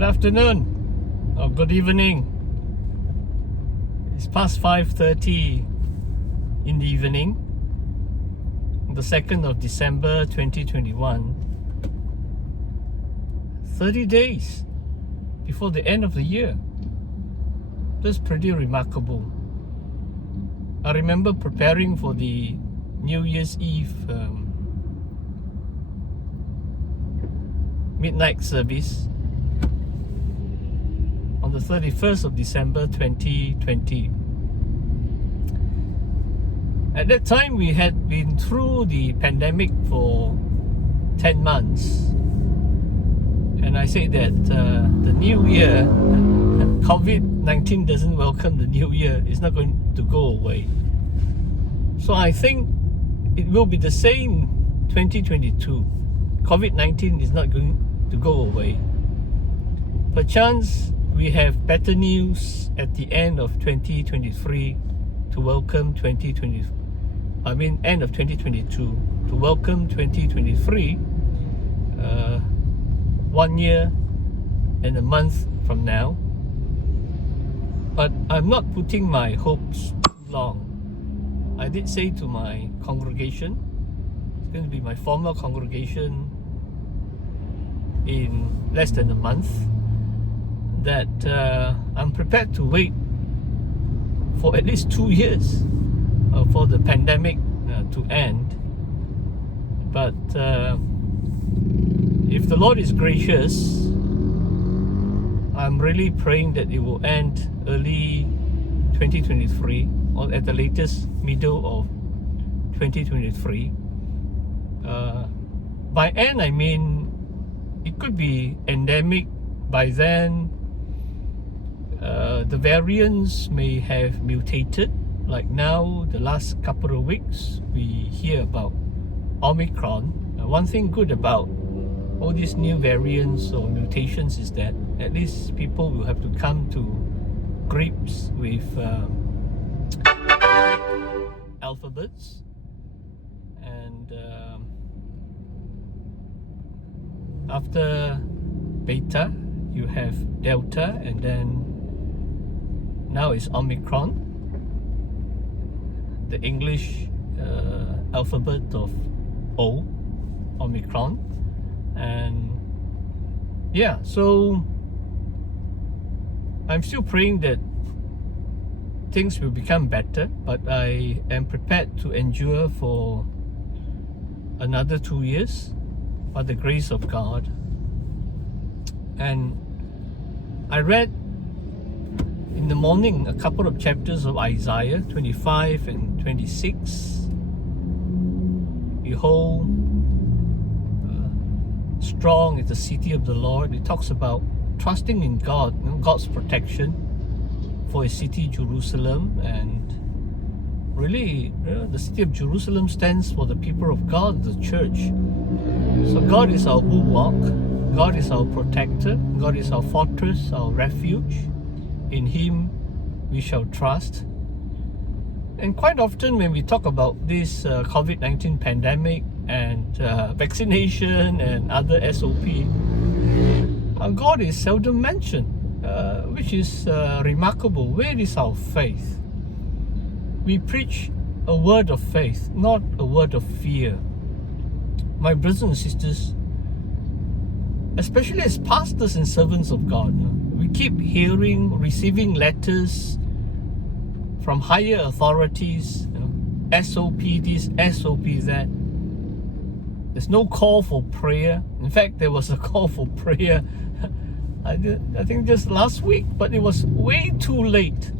Good afternoon or good evening. It's past 5:30 in the evening, the 2nd of December 2021. 30 days before the end of the year. That's pretty remarkable. I remember preparing for the New Year's Eve midnight service on the 31st of December 2020. At that time, we had been through the pandemic for 10 months. And I say that the new year, Covid-19 doesn't welcome the new year. It's not going to go away. So I think it will be the same 2022. Covid-19 is not going to go away. Perchance we have better news at the end of 2023 to welcome end of 2022 to welcome 2023, 1 year and a month from now. But I'm not putting my hopes too long. I did say to my congregation, it's going to be my former congregation in less than a month, that I'm prepared to wait for at least 2 years for the pandemic to end. But if the Lord is gracious, I'm really praying that it will end early 2023 or at the latest middle of 2023. By end, I mean it could be endemic by then. The variants may have mutated. Like now, the last couple of weeks, we hear about Omicron. One thing good about all these new variants or mutations is that at least people will have to come to grips with alphabets. And after Beta, you have Delta, and then now it's Omicron, the English alphabet of O, Omicron. And yeah, so I'm still praying that things will become better, but I am prepared to endure for another 2 years by the grace of God. And I read in the morning a couple of chapters of Isaiah 25 and 26. Behold, strong is the city of the Lord. It talks about trusting in God, God's protection for His city, Jerusalem. And really, the city of Jerusalem stands for the people of God, the church. So God is our bulwark, God is our protector, God is our fortress, our refuge. In Him we shall trust. And quite often when we talk about this COVID-19 pandemic and vaccination and other SOP, God is seldom mentioned, which is remarkable. Where is our faith? We preach a word of faith, not a word of fear. My brothers and sisters, especially as pastors and servants of God, we keep receiving letters from higher authorities, SOP this, SOP that. There's no call for prayer. In fact, there was a call for prayer, I think just last week, but it was way too late.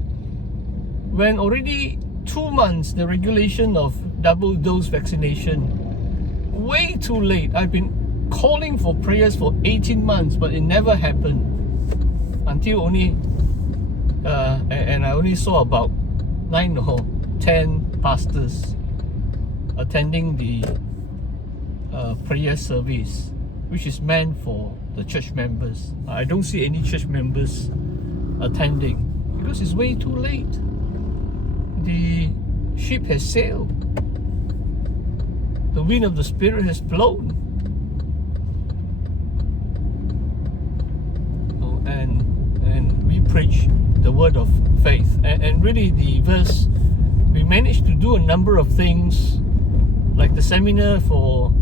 When already 2 months, the regulation of double dose vaccination, way too late. I've been calling for prayers for 18 months, but it never happened until only, and I only saw about 9 or 10 pastors attending the prayer service, which is meant for the church members. I don't see any church members attending because it's way too late. The ship has sailed. The wind of the Spirit has blown. and we preach the word of faith. And really the verse, we managed to do a number of things, like the seminar for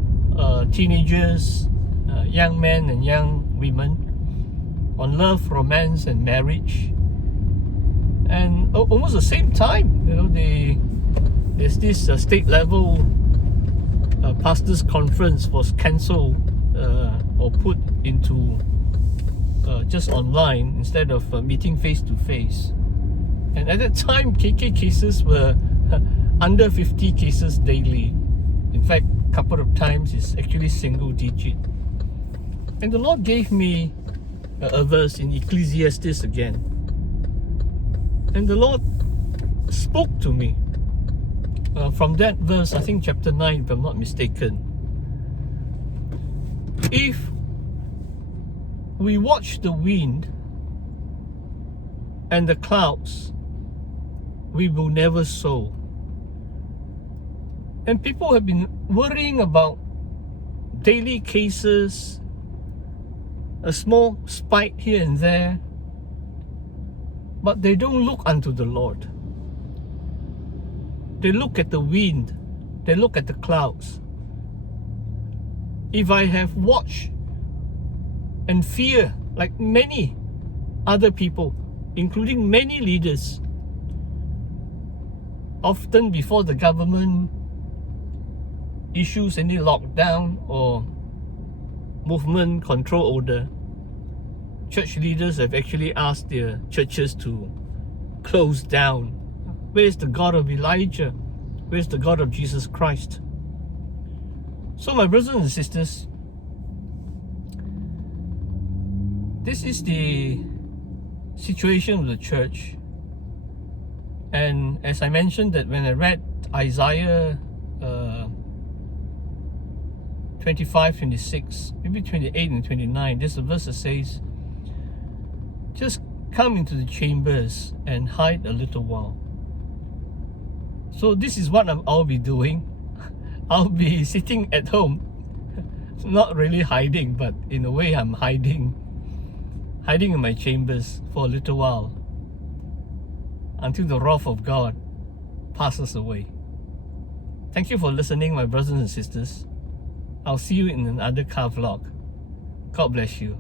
teenagers, young men and young women, on love, romance and marriage. And almost the same time, there's this state level pastors conference was cancelled or put into just online instead of meeting face to face. And at that time, KK cases were under 50 cases daily. In fact, a couple of times it's actually single digit. And the Lord gave me a verse in Ecclesiastes again. And the Lord spoke to me from that verse, I think chapter 9, if I'm not mistaken. If we watch the wind and the clouds, we will never sow. And people have been worrying about daily cases, a small spike here and there, but they don't look unto the Lord. They look at the wind, they look at the clouds. If I have watched and fear like many other people, including many leaders, often before the government issues any lockdown or movement control order, church leaders have actually asked their churches to close down. Where's the God of Elijah? Where's the God of Jesus Christ? So my brothers and sisters, this is the situation of the church. And as I mentioned, that when I read Isaiah 25, 26, maybe 28 and 29, there's a verse that says, just come into the chambers and hide a little while. So this is what I'll be doing. I'll be sitting at home, not really hiding, but in a way I'm hiding in my chambers for a little while, until the wrath of God passes away. Thank you for listening, my brothers and sisters. I'll see you in another car vlog. God bless you.